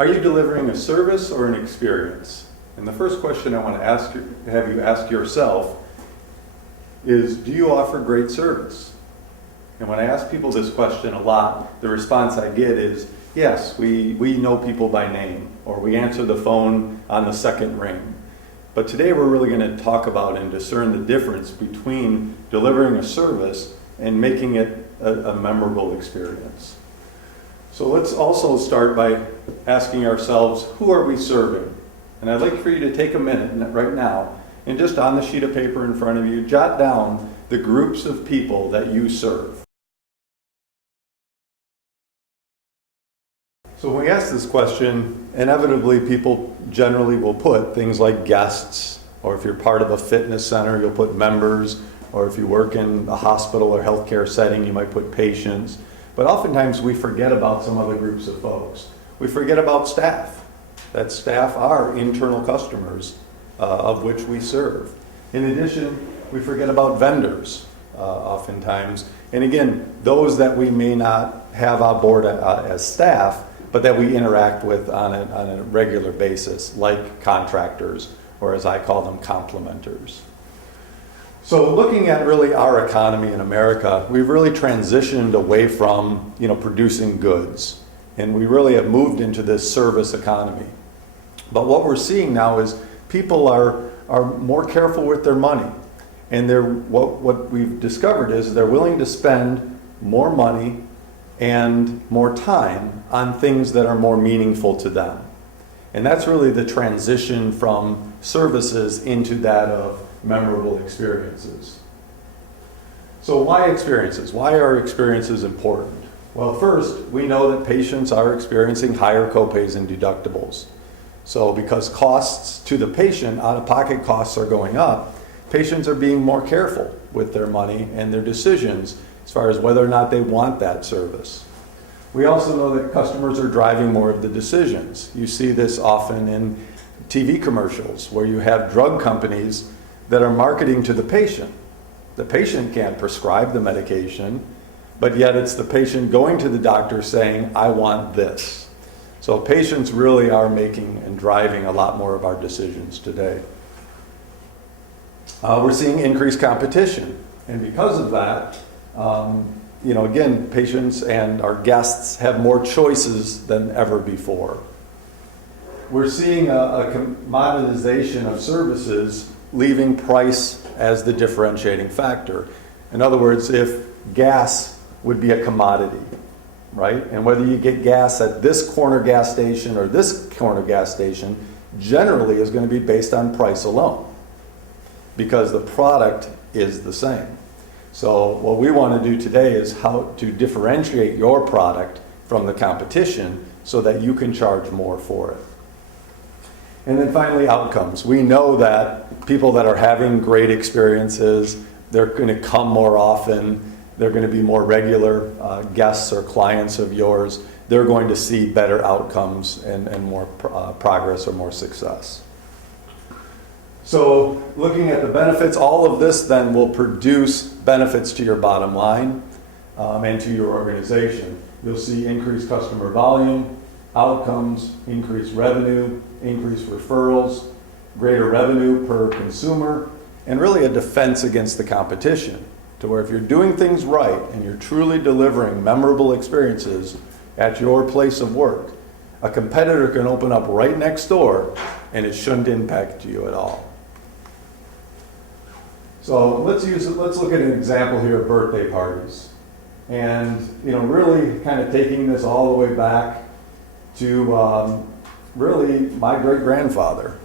Are you delivering a service or an experience? And the first question I want to have you ask yourself is, do you offer great service? And when I ask people this question a lot, the response I get is, yes, we know people by name, or we answer the phone on the second ring. But today we're really going to talk about and discern the difference between delivering a service and making it a memorable experience. So let's also start by asking ourselves, who are we serving? And I'd like for you to take a minute right now and just on the sheet of paper in front of you, jot down the groups of people that you serve. So when we ask this question, inevitably people generally will put things like guests, or if you're part of a fitness center, you'll put members, or if you work in a hospital or healthcare setting, you might put patients. But oftentimes we forget about some other groups of folks. We forget about staff. That staff are internal customers of which we serve. In addition, we forget about vendors oftentimes. And again, those that we may not have on board as staff, but that we interact with on a regular basis, like contractors, or as I call them, complementers. So looking at really our economy in America, we've really transitioned away from producing goods, and we really have moved into this service economy. But what we're seeing now is people are more careful with their money, and what we've discovered is they're willing to spend more money and more time on things that are more meaningful to them. And that's really the transition from services into that of memorable experiences. So why experiences? Why are experiences important? Well, first, we know that patients are experiencing higher copays and deductibles. So because costs to the patient, out-of-pocket costs are going up, patients are being more careful with their money and their decisions as far as whether or not they want that service. We also know that customers are driving more of the decisions. You see this often in TV commercials where you have drug companies that are marketing to the patient. The patient can't prescribe the medication, but yet it's the patient going to the doctor saying, I want this. So patients really are making and driving a lot more of our decisions today. We're seeing increased competition, and because of that, again, patients and our guests have more choices than ever before. We're seeing a commoditization of services, leaving price as the differentiating factor. In other words, if gas would be a commodity, right? And whether you get gas at this corner gas station or this corner gas station generally is going to be based on price alone, because the product is the same. So what we want to do today is how to differentiate your product from the competition so that you can charge more for it. And then finally, outcomes. We know that people that are having great experiences, they're going to come more often, they're going to be more regular guests or clients of yours, they're going to see better outcomes and more progress or more success. So looking at the benefits, all of this then will produce benefits to your bottom line and to your organization. You'll see increased customer volume, outcomes, increased revenue, increased referrals, greater revenue per consumer, and really a defense against the competition, to where if you're doing things right and you're truly delivering memorable experiences at your place of work, a competitor can open up right next door and it shouldn't impact you at all. So let's look at an example here of birthday parties. And really kind of taking this all the way back to really my great-grandfather.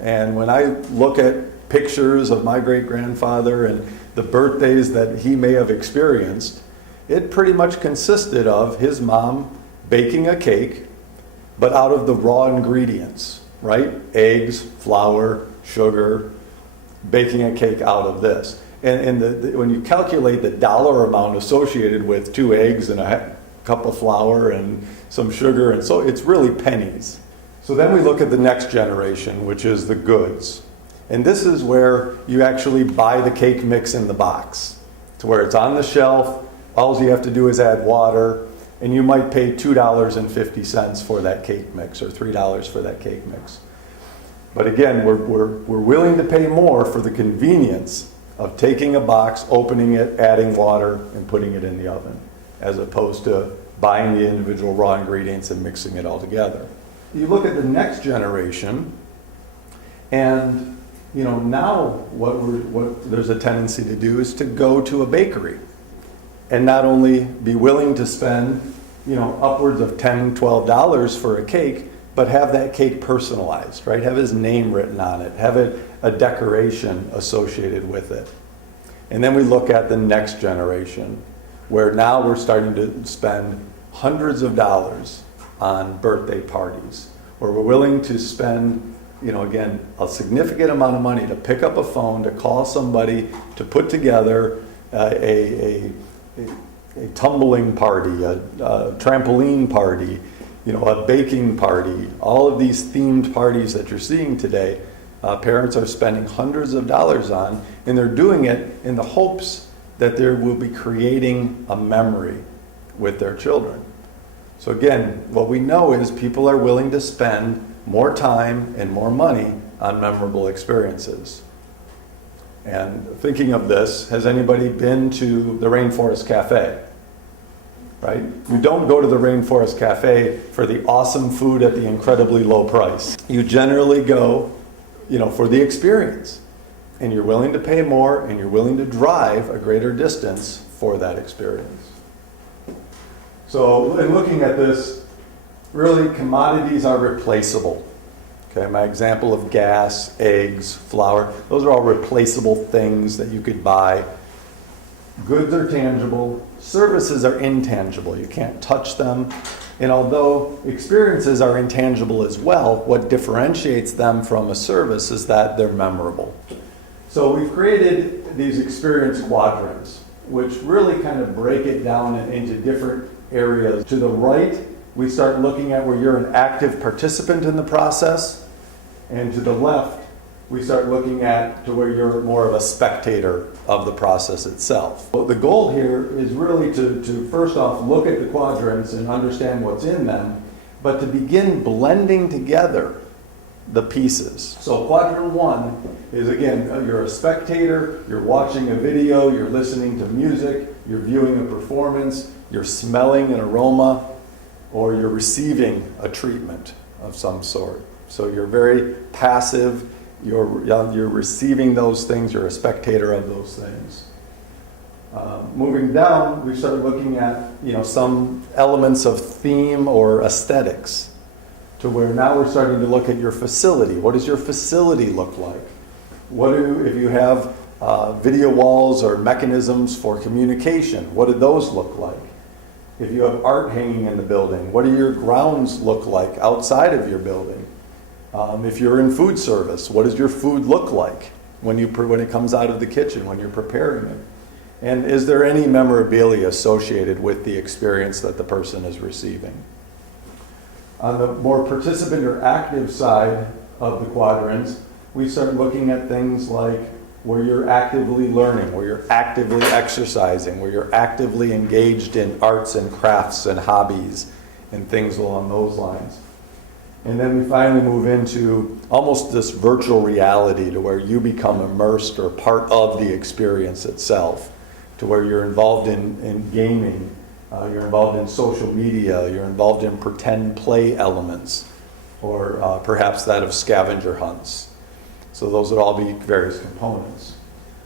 And when I look at pictures of my great-grandfather and the birthdays that he may have experienced, it pretty much consisted of his mom baking a cake, but out of the raw ingredients, right? Eggs, flour, sugar, baking a cake out of this. And when you calculate the dollar amount associated with 2 eggs and a cup of flour and some sugar, and so it's really pennies. So then we look at the next generation, which is the goods. And this is where you actually buy the cake mix in the box, to where it's on the shelf. All you have to do is add water, and you might pay $2.50 for that cake mix or $3 for that cake mix. But again, we're willing to pay more for the convenience of taking a box, opening it, adding water, and putting it in the oven, as opposed to buying the individual raw ingredients and mixing it all together. You look at the next generation, and now what there's a tendency to do is to go to a bakery and not only be willing to spend upwards of $10, $12 for a cake, but have that cake personalized, right? Have his name written on it, have a decoration associated with it. And then we look at the next generation, where now we're starting to spend hundreds of dollars on birthday parties, where we're willing to spend, again, a significant amount of money to pick up a phone, to call somebody, to put together a tumbling party, a trampoline party, a baking party. All of these themed parties that you're seeing today, parents are spending hundreds of dollars on, and they're doing it in the hopes that they will be creating a memory with their children. So again, what we know is people are willing to spend more time and more money on memorable experiences. And thinking of this, has anybody been to the Rainforest Cafe? Right? You don't go to the Rainforest Cafe for the awesome food at the incredibly low price. You generally go, for the experience. And you're willing to pay more, and you're willing to drive a greater distance for that experience. So in looking at this, really commodities are replaceable. Okay, my example of gas, eggs, flour, those are all replaceable things that you could buy. Goods are tangible, services are intangible. You can't touch them. And although experiences are intangible as well, what differentiates them from a service is that they're memorable. So we've created these experience quadrants, which really kind of break it down into different areas. To the right, we start looking at where you're an active participant in the process. And to the left, we start looking at to where you're more of a spectator of the process itself. Well, the goal here is really to first off look at the quadrants and understand what's in them, but to begin blending together the pieces. So quadrant one is, again, you're a spectator, you're watching a video, you're listening to music, you're viewing a performance, you're smelling an aroma, or you're receiving a treatment of some sort. So you're very passive, you're receiving those things, you're a spectator of those things. Moving down, we started looking at some elements of theme or aesthetics, to where now we're starting to look at your facility. What does your facility look like? If you have video walls or mechanisms for communication, what do those look like? If you have art hanging in the building, what do your grounds look like outside of your building? If you're in food service, what does your food look like when it comes out of the kitchen, when you're preparing it? And is there any memorabilia associated with the experience that the person is receiving? On the more participant or active side of the quadrants, we start looking at things like where you're actively learning, where you're actively exercising, where you're actively engaged in arts and crafts and hobbies and things along those lines. And then we finally move into almost this virtual reality, to where you become immersed or part of the experience itself, to where you're involved in gaming, you're involved in social media, you're involved in pretend play elements, or perhaps that of scavenger hunts. So those would all be various components.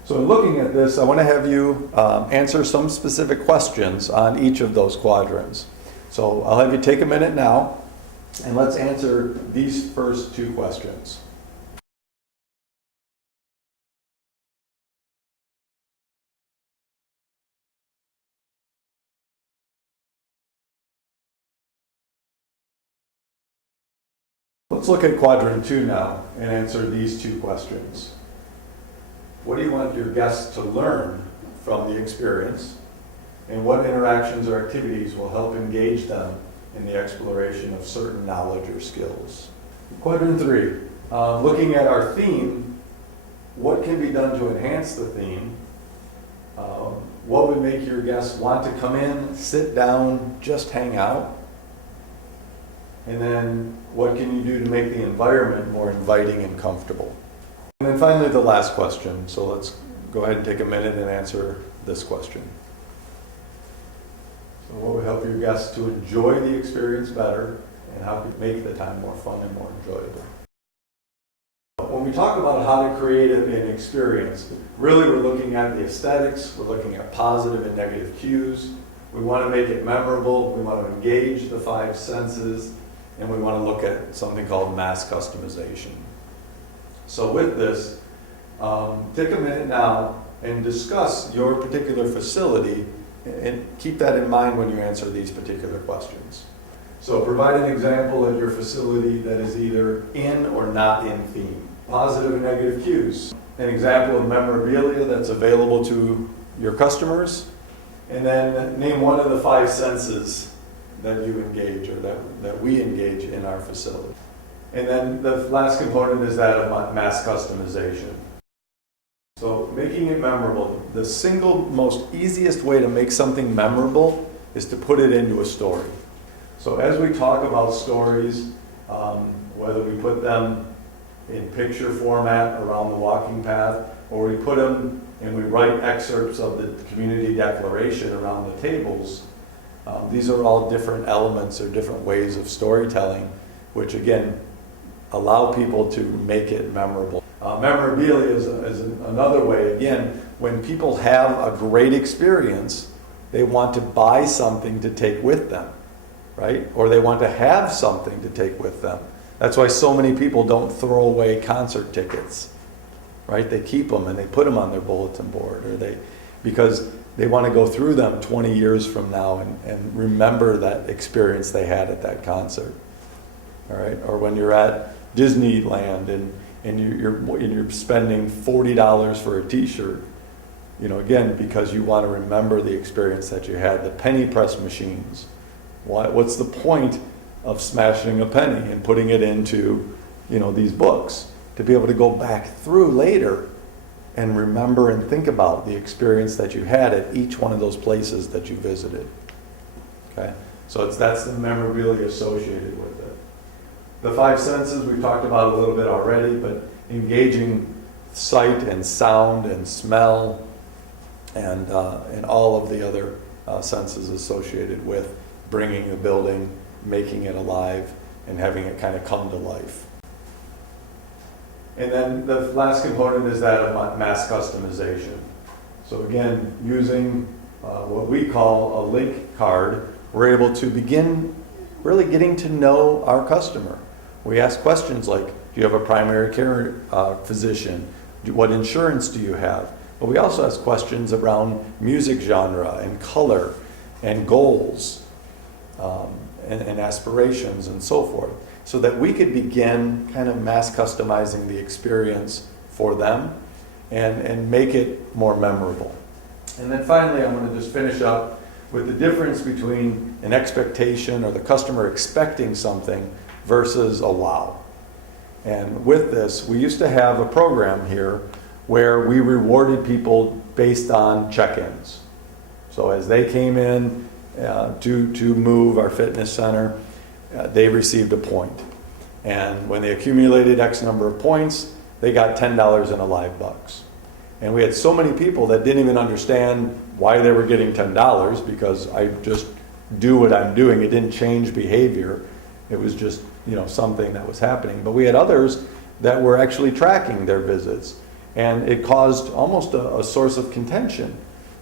So in looking at this, I want to have you answer some specific questions on each of those quadrants. So I'll have you take a minute now, and let's answer these first two questions. Let's look at quadrant 2 now and answer these two questions. What do you want your guests to learn from the experience? And what interactions or activities will help engage them in the exploration of certain knowledge or skills? Quadrant 3, looking at our theme, what can be done to enhance the theme? what would make your guests want to come in, sit down, just hang out? And then what can you do to make the environment more inviting and comfortable? And then finally, the last question. So let's go ahead and take a minute and answer this question. So what would help your guests to enjoy the experience better, and how could make the time more fun and more enjoyable? When we talk about how to create an experience, really we're looking at the aesthetics, we're looking at positive and negative cues. We want to make it memorable, we want to engage the five senses, and we want to look at something called mass customization. So with this, take a minute now and discuss your particular facility, and keep that in mind when you answer these particular questions. So provide an example of your facility that is either in or not in theme. Positive and negative cues. An example of memorabilia that's available to your customers, and then name one of the five senses that you engage, or that we engage in our facility. And then the last component is that of mass customization. So making it memorable. The single most easiest way to make something memorable is to put it into a story. So as we talk about stories, whether we put them in picture format around the walking path, or we put them and we write excerpts of the community declaration around the tables, these are all different elements or different ways of storytelling, which again, allow people to make it memorable. Memorabilia is another way. Again, when people have a great experience, they want to buy something to take with them, right? Or they want to have something to take with them. That's why so many people don't throw away concert tickets, right? They keep them and they put them on their bulletin board, or because they want to go through them 20 years from now and remember that experience they had at that concert, all right? Or when you're at Disneyland and you're spending $40 for a t-shirt, again, because you want to remember the experience that you had. The penny press machines. What's the point of smashing a penny and putting it into, these books? To be able to go back through later and remember and think about the experience that you had at each one of those places that you visited. Okay? So that's the memorabilia associated with it. The five senses we've talked about a little bit already, but engaging sight and sound and smell and all of the other senses associated with bringing the building, making it alive, and having it kind of come to life. And then the last component is that of mass customization. So again, using what we call a link card, we're able to begin really getting to know our customer. We ask questions like, do you have a primary care physician? What insurance do you have? But we also ask questions around music genre and color and goals and aspirations and so forth, so that we could begin kind of mass customizing the experience for them and make it more memorable. And then finally, I'm going to just finish up with the difference between an expectation or the customer expecting something versus a wow. And with this, we used to have a program here where we rewarded people based on check-ins. So as they came in to move our fitness center, they received a point. And when they accumulated X number of points, they got $10 in a live bucks. And we had so many people that didn't even understand why they were getting $10, because I just do what I'm doing. It didn't change behavior. It was just, something that was happening. But we had others that were actually tracking their visits. And it caused almost a source of contention,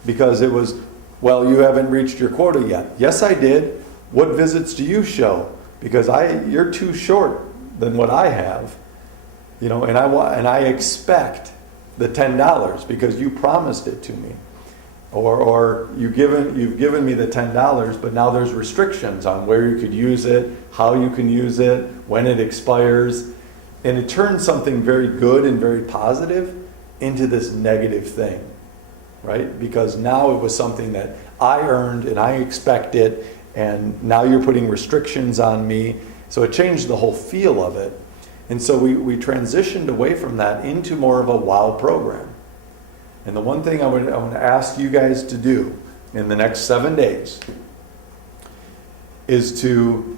because it was, well, you haven't reached your quota yet. Yes, I did. What visits do you show? Because you're too short than what I have, and I expect the $10 because you promised it to me, or you've given me the $10, but now there's restrictions on where you could use it, how you can use it, when it expires, and it turns something very good and very positive into this negative thing, right? Because now it was something that I earned and I expect it, and now you're putting restrictions on me. So it changed the whole feel of it. And so we transitioned away from that into more of a wow program. And the one thing I want to ask you guys to do in the next 7 days is to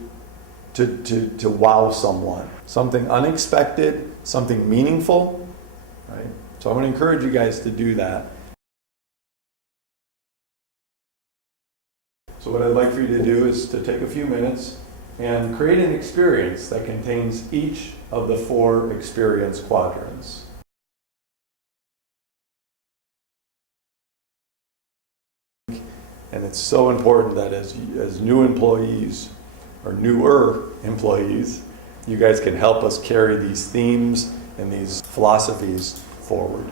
wow someone. Something unexpected, something meaningful, right? So I'm going to encourage you guys to do that. So what I'd like for you to do is to take a few minutes and create an experience that contains each of the 4 experience quadrants. And it's so important that as new employees, or newer employees, you guys can help us carry these themes and these philosophies forward.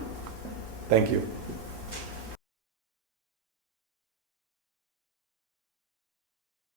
Thank you.